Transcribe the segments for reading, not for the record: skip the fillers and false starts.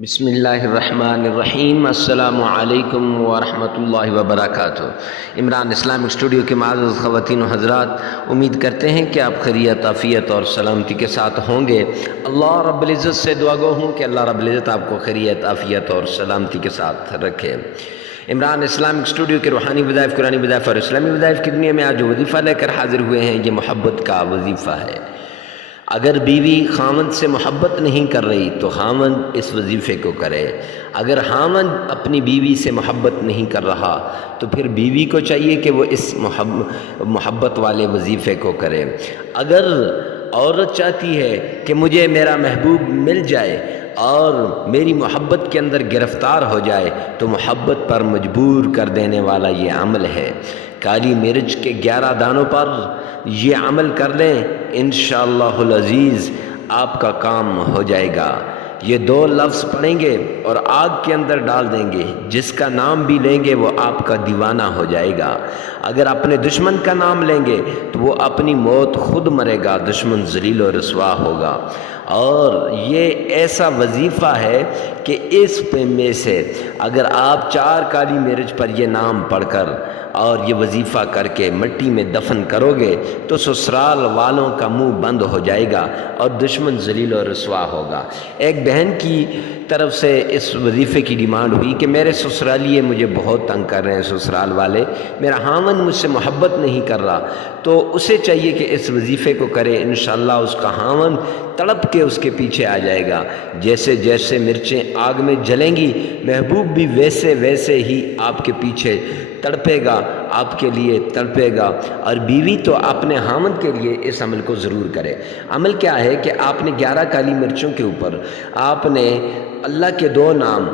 بسم اللہ الرحمن الرحیم۔ السلام علیکم ورحمۃ اللہ وبرکاتہ۔ عمران اسلامک اسٹوڈیو کے معزز خواتین و حضرات، امید کرتے ہیں کہ آپ خیریت، عافیت اور سلامتی کے ساتھ ہوں گے۔ اللہ رب العزت سے دعا گو ہوں کہ اللہ رب العزت آپ کو خیریت، عافیت اور سلامتی کے ساتھ رکھے۔ عمران اسلامک اسٹوڈیو کے روحانی وظائف، قرآنی وظائف اور اسلامی وظائف کی دنیا میں آج جو وظیفہ لے کر حاضر ہوئے ہیں، یہ محبت کا وظیفہ ہے۔ اگر بیوی خامند سے محبت نہیں کر رہی تو خامند اس وظیفے کو کرے۔ اگر خامند اپنی بیوی سے محبت نہیں کر رہا تو پھر بیوی کو چاہیے کہ وہ اس محبت والے وظیفے کو کرے۔ اگر عورت چاہتی ہے کہ مجھے میرا محبوب مل جائے اور میری محبت کے اندر گرفتار ہو جائے تو محبت پر مجبور کر دینے والا یہ عمل ہے۔ کالی مرچ کے 11 دانوں پر یہ عمل کر لیں، انشاءاللہ العزیز آپ کا کام ہو جائے گا۔ یہ 2 لفظ پڑھیں گے اور آگ کے اندر ڈال دیں گے، جس کا نام بھی لیں گے وہ آپ کا دیوانہ ہو جائے گا۔ اگر اپنے دشمن کا نام لیں گے تو وہ اپنی موت خود مرے گا، دشمن ذلیل و رسوا ہوگا۔ اور یہ ایسا وظیفہ ہے کہ اس میں سے اگر آپ 4 کالی مرچ پر یہ نام پڑھ کر اور یہ وظیفہ کر کے مٹی میں دفن کرو گے تو سسرال والوں کا منہ بند ہو جائے گا اور دشمن ذلیل و رسوا ہوگا۔ ایک بہن کی طرف سے اس وظیفے کی ڈیمانڈ ہوئی کہ میرے سسرالیے مجھے بہت تنگ کر رہے ہیں، سسرال والے، میرا خاوند مجھ سے محبت نہیں کر رہا، تو اسے چاہیے کہ اس وظیفے کو کرے۔ انشاءاللہ اس کا خاوند تڑپ کے اس کے پیچھے آ جائے گا۔ جیسے جیسے مرچیں آگ میں جلیں گی، محبوب بھی ویسے ویسے ہی آپ کے پیچھے تڑپے گا، آپ کے لیے تڑپے گا۔ اور بیوی تو اپنے خاوند کے لیے اس عمل کو ضرور کرے۔ عمل کیا ہے کہ آپ نے 11 کالی مرچوں کے اوپر آپ نے اللہ کے 2 نام،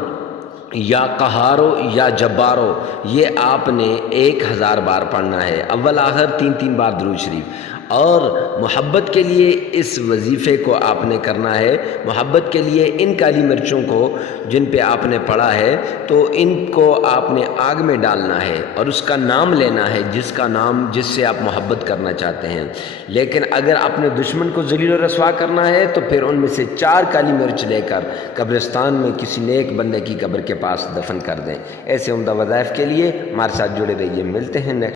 یا قہارو یا جبارو، یہ آپ نے 1000 بار پڑھنا ہے، اول آخر 3 بار درود شریف۔ اور محبت کے لیے اس وظیفے کو آپ نے کرنا ہے۔ محبت کے لیے ان کالی مرچوں کو جن پہ آپ نے پڑھا ہے تو ان کو آپ نے آگ میں ڈالنا ہے اور اس کا نام لینا ہے، جس سے آپ محبت کرنا چاہتے ہیں۔ لیکن اگر اپنے دشمن کو ذلیل و رسوا کرنا ہے تو پھر ان میں سے 4 کالی مرچ لے کر قبرستان میں کسی نیک بندے کی قبر کے پاس دفن کر دیں۔ ایسے عمدہ وظائف کے لیے ہمارے ساتھ جڑے رہیے۔ ملتے ہیں